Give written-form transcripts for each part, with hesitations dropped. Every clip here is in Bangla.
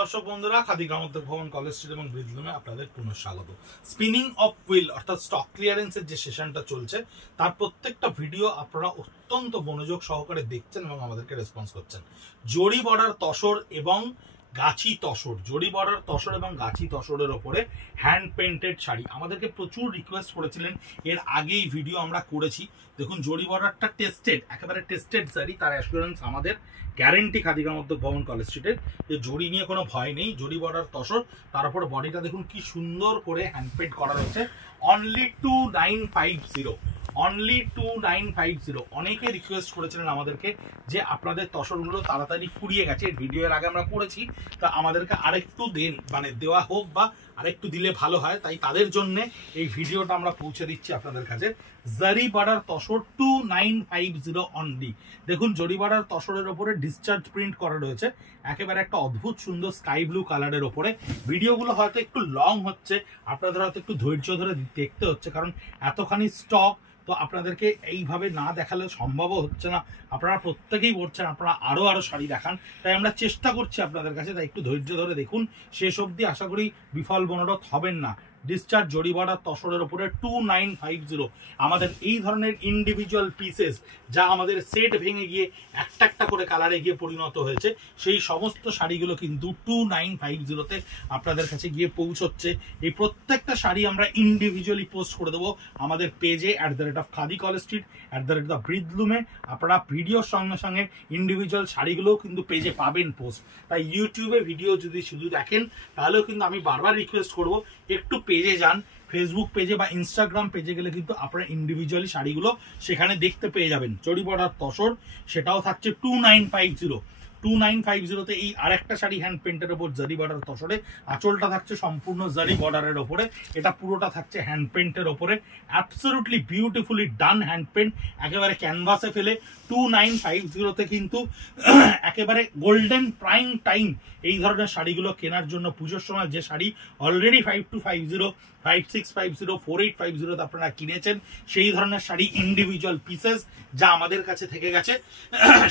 দর্শক বন্ধুরা, খাদি গ্রামোদ্যোগ ভবন, কলেজ স্ট্রিট এবং ব্রিজলুমে আপনাদের পুনঃ স্বাগত। স্পিনিং অফ হুইল অর্থাৎ স্টক ক্লিয়ারেন্সের যে সেশনটা চলছে তার প্রত্যেকটা ভিডিও আপনারা অত্যন্ত মনোযোগ সহকারে দেখছেন এবং আমাদেরকে রেসপন্স করছেন। জরি বর্ডার তসর এবং গাছি তসর, জরি বর্ডার তসর এবং গাছি তসরের ওপরে হ্যান্ড পেন্টেড শাড়ি আমাদেরকে প্রচুর রিকোয়েস্ট করেছিলেন। এর আগেই ভিডিও আমরা করেছি। দেখুন, জরি বর্ডারটা টেস্টেড, একেবারে টেস্টেড শাড়ি, তার অ্যাসুরেন্স আমাদের গ্যারেন্টি খাদি গ্রামোদ্যোগ ভবন কলেজ স্ট্রিটের। যে জরি নিয়ে কোনো ভয় নেই। জরি বর্ডার তসর, তার উপর বডিটা দেখুন কি সুন্দর করে হ্যান্ড পেন্ট করা রয়েছে। Only 2950, only 2950। অনেকে রিকোয়েস্ট করেছিলেন আমাদেরকে যে আপনাদের তসরগুলো তাড়াতাড়ি ফুরিয়ে গেছে, ভিডিও এর আগে আমরা করেছি, তা আমাদেরকে আরেকটু দেন, মানে দেওয়া হোক বা আরেকটু দিলে ভালো হয়। তাই তাদের জন্য এই ভিডিওটা আমরা পৌঁছে দিচ্ছি আপনাদের কাছে। জরি বর্ডার তসর 2950 অনলি। দেখুন, জরি বর্ডার তসরের ওপরে ডিসচার্জ প্রিন্ট করা রয়েছে, একেবারে একটা অদ্ভুত সুন্দর স্কাই ব্লু কালারের ওপরে। ভিডিওগুলো হয়তো একটু লং হচ্ছে, আপনাদের হয়তো একটু ধৈর্য ধরে দেখতে হচ্ছে, কারণ এতখানি স্টক তো আপনাদেরকে এইভাবে না দেখালে সম্ভবও হচ্ছে না। আপনারা প্রত্যেকেই বলছেন আপনারা আরো শাড়ি দেখান, তাই আমরা চেষ্টা করছি আপনাদের কাছে। তাই একটু ধৈর্য ধরে দেখুন, শেষ অবধি আশা করি বিফল মনোরথ হবেন না। ডিসচার্জ জরি বর্ডার তসরের উপরে 2950। আমাদের এই ধরনের ইন্ডিভিজুয়াল পিসেস, যা আমাদের সেট ভেঙে গিয়ে একটা একটা করে কালারে গিয়ে পরিণত হয়েছে, সেই সমস্ত শাড়িগুলো কিন্তু 2950-তে আপনাদের কাছে গিয়ে পৌঁছচ্ছে। এই প্রত্যেকটা শাড়ি আমরা ইন্ডিভিজুয়ালি পোস্ট করে দেবো আমাদের পেজে @খাদি কলেজ স্ট্রিট, @ব্রিজলুমে। আপনারা ভিডিওর সঙ্গে সঙ্গে ইন্ডিভিজুয়াল শাড়িগুলোও কিন্তু পেজে পাবেন পোস্ট। তাই ইউটিউবে ভিডিও যদি শুধু দেখেন তাহলেও কিন্তু আমি বারবার রিকোয়েস্ট করবো একটু পেজে যান। ফেসবুক পেজে বা ইনস্টাগ্রাম পেজে গেলে কিন্তু আপনারা ইন্ডিভিজুয়ালি শাড়িগুলো সেখানে দেখতে পেয়ে যাবেন। জরি বর্ডার তসর, সেটাও থাকছে 2950। 2950-তে এই আরেকটা শাড়ি হ্যান্ড পেন্টের ওপর জরি বর্ডার তসরে। আঁচলটা থাকছে সম্পূর্ণ জরি বর্ডারের ওপরে, এটা পুরোটা থাকছে হ্যান্ড পেন্টের ওপরে। অ্যাবসলিউটলি বিউটিফুলি ডান হ্যান্ড পেন্ট, একেবারে ক্যানভাসে ফেলে 2950-তে কিন্তু একেবারে গোল্ডেন প্রাইম টাইম এই ধরনের শাড়িগুলো কেনার জন্য। পুজোর সময় যে শাড়ি অলরেডি 5250, 5650, 4850-তে আপনারা কিনেছেন, সেই ধরনের শাড়ি ইন্ডিভিজুয়াল পিসেস যা আমাদের কাছে থেকে গেছে,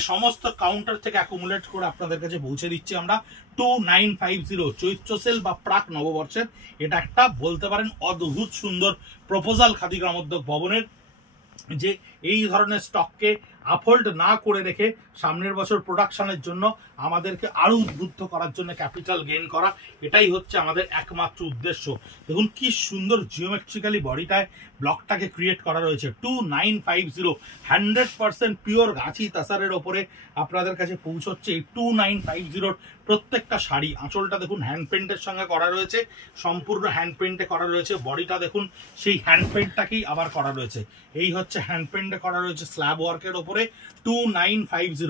সমস্ত কাউন্টার থেকে অ্যাকুমুলেট করে আপনাদের কাছে পৌঁছে দিচ্ছি আমরা 2950। চৈত্র সেল বা প্রাক নববর্ষের এটা একটা বলতে পারেন অদ্ভুত সুন্দর প্রপোজাল খাদি গ্রামোদ্যোগ ভবনের, যে এই ধরনের স্টককে আপহোল্ড না করে রেখে সামনের বছর প্রোডাকশনের জন্য আমাদেরকে আরো উদ্বুদ্ধ করার জন্য ক্যাপিটাল গেইন করা, এটাই হচ্ছে আমাদের একমাত্র উদ্দেশ্য। দেখুন কি সুন্দর জিওমেট্রিক্যালি বডিটায় ব্লকটাকে ক্রিয়েট করা রয়েছে। 2950 100% পিওর গাছি তাসারের ওপরে আপনাদের কাছে পৌঁছচ্ছে এই 2950-র প্রত্যেকটা শাড়ি। আঁচলটা দেখুন হ্যান্ড পেন্টের সঙ্গে করা রয়েছে, সম্পূর্ণ হ্যান্ড পেন্টে করা রয়েছে। বডিটা দেখুন সেই হ্যান্ড পেন্টটাকেই আবার করা রয়েছে। এই হচ্ছে হ্যান্ড পেন্টে করা রয়েছে স্ল্যাব ওয়ার্কের ওপরে 2950।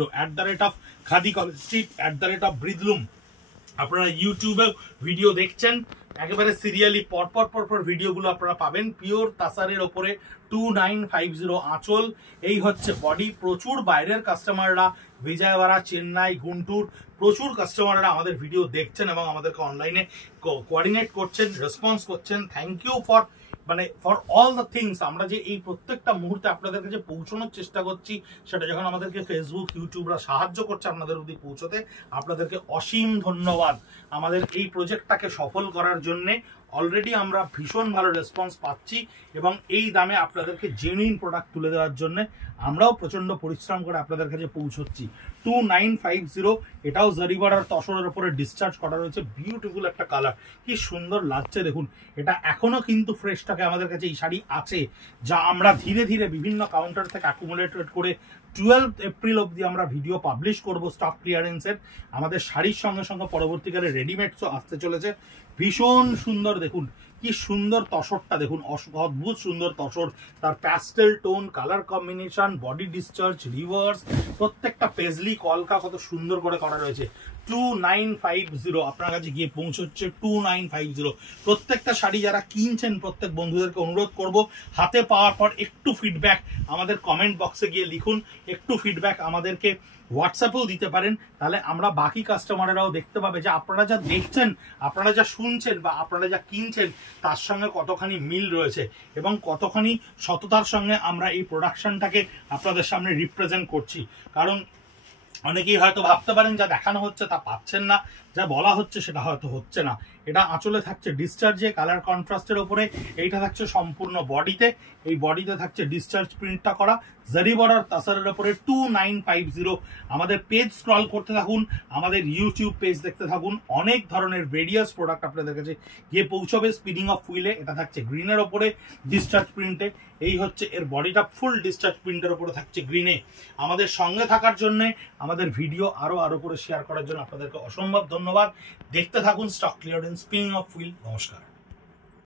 @Khadi college street, @Bridgeloom. আপনারা ইউটিউবে ভিডিও দেখছেন, একেবারে সিরিয়ালি পরপর ভিডিওগুলো আপনারা পাবেন। পিওর তাসারের ওপরে 2950 আঁচল। এই হচ্ছে বডি। প্রচুর বাইরের কাস্টমাররা, বিজয়ওয়াড়া, চেন্নাই, গুন্টুর, প্রচুর কাস্টমাররা আমাদের ভিডিও দেখছেন এবং আমাদেরকে অনলাইনে কোঅর্ডিনেট করছেন, রেসপন্স করছেন। Thank you for all the things. আমরা যে এই প্রত্যেকটা মুহূর্তে আপনাদের কাছে পৌঁছানোর চেষ্টা করছি, সেটা যখন আমাদেরকে ফেসবুক, ইউটিউবরা সাহায্য করছে আপনাদের অবধি পৌঁছতে, আপনাদেরকে অসীম ধন্যবাদ। আমাদের এই প্রজেক্টটাকে সফল করার জন্যে অলরেডি আমরা ভীষণ ভালো রেসপন্স পাচ্ছি এবং এই দামে আপনাদেরকে জেনুইন প্রোডাক্ট তুলে দেওয়ার জন্য আমরাও প্রচন্ড পরিশ্রম করে আপনাদের কাছে পৌঁছচ্ছি। 2950, এটাও জরি বর্ডার তসরের উপরে ডিসচার্জ করা রয়েছে। বিউটিফুল একটা কালার, কি সুন্দর লাগছে দেখুন। এটা এখনো কিন্তু ফ্রেশ থাকে আমাদের কাছে এই শাড়ি আছে, যা আমরা ধীরে ধীরে বিভিন্ন কাউন্টার থেকে অ্যাকুমুলেটেড করে 12 এপ্রিল অবধি আমরা ভিডিও পাবলিশ করব স্টক ক্লিয়ারেন্সের। আমাদের শাড়ির সঙ্গে সঙ্গে পরবর্তীকালে রেডিমেডসও আসতে চলেছে। ভীষণ সুন্দর দেখুন, কি সুন্দর তসরটা দেখুন, অদ্ভুত সুন্দর তসর। তার pastel tone, colour combination, body discharge, reverse, প্রত্যেকটা পেজলি কলকা কত সুন্দর করে করা রয়েছে। 2950 আপনার কাছে গিয়ে পৌঁছচ্ছে 2950। প্রত্যেকটা শাড়ি যারা কিনছেন প্রত্যেক বন্ধুদেরকে অনুরোধ করব, হাতে পাওয়ার পর একটু ফিডব্যাক আমাদের কমেন্ট বক্সে গিয়ে লিখুন। একটু ফিডব্যাক আমাদেরকে হোয়াটসঅ্যাপেও দিতে পারেন, তাহলে আমরা বাকি কাস্টমারেরাও দেখতে পাবে যে আপনারা যা দেখছেন, আপনারা যা শুনছেন বা আপনারা যা কিনছেন তার সঙ্গে কতখানি মিল রয়েছে এবং কতখানি সততার সঙ্গে আমরা এই প্রোডাকশনটাকে আপনাদের সামনে রিপ্রেজেন্ট করছি। কারণ অনেকেই হয়তো ভাবতে পারেন যা দেখানো হচ্ছে তা পাচ্ছেন না, যা বলা হচ্ছে সেটা হয়তো হচ্ছে না। এটা আঁচলে থাকছে ডিসচার্জে কালার কন্ট্রাস্টের ওপরে, এইটা থাকছে সম্পূর্ণ বডিতে, এই বডিতে থাকছে ডিসচার্জ প্রিন্টটা করা জারি বর্ডার তাসারের ওপরে 2950। আমাদের পেজ স্ক্রল করতে থাকুন, আমাদের ইউটিউব পেজ দেখতে থাকুন, অনেক ধরনের ভেরিয়াস প্রোডাক্ট আপনাদের কাছে গিয়ে পৌঁছবে। স্পিনিং অফ হুইলে এটা থাকছে গ্রিনের ওপরে ডিসচার্জ প্রিন্টে, এই হচ্ছে এর বডিটা ফুল ডিসচার্জ প্রিন্টের ওপরে থাকছে গ্রিনে। আমাদের সঙ্গে থাকার জন্য, আমাদের ভিডিও আরো করে শেয়ার করার জন্য আপনাদেরকে অসম্ভব ধন্যবাদ। দেখতে থাকুন stock clearance spinning of wheel. নমস্কার।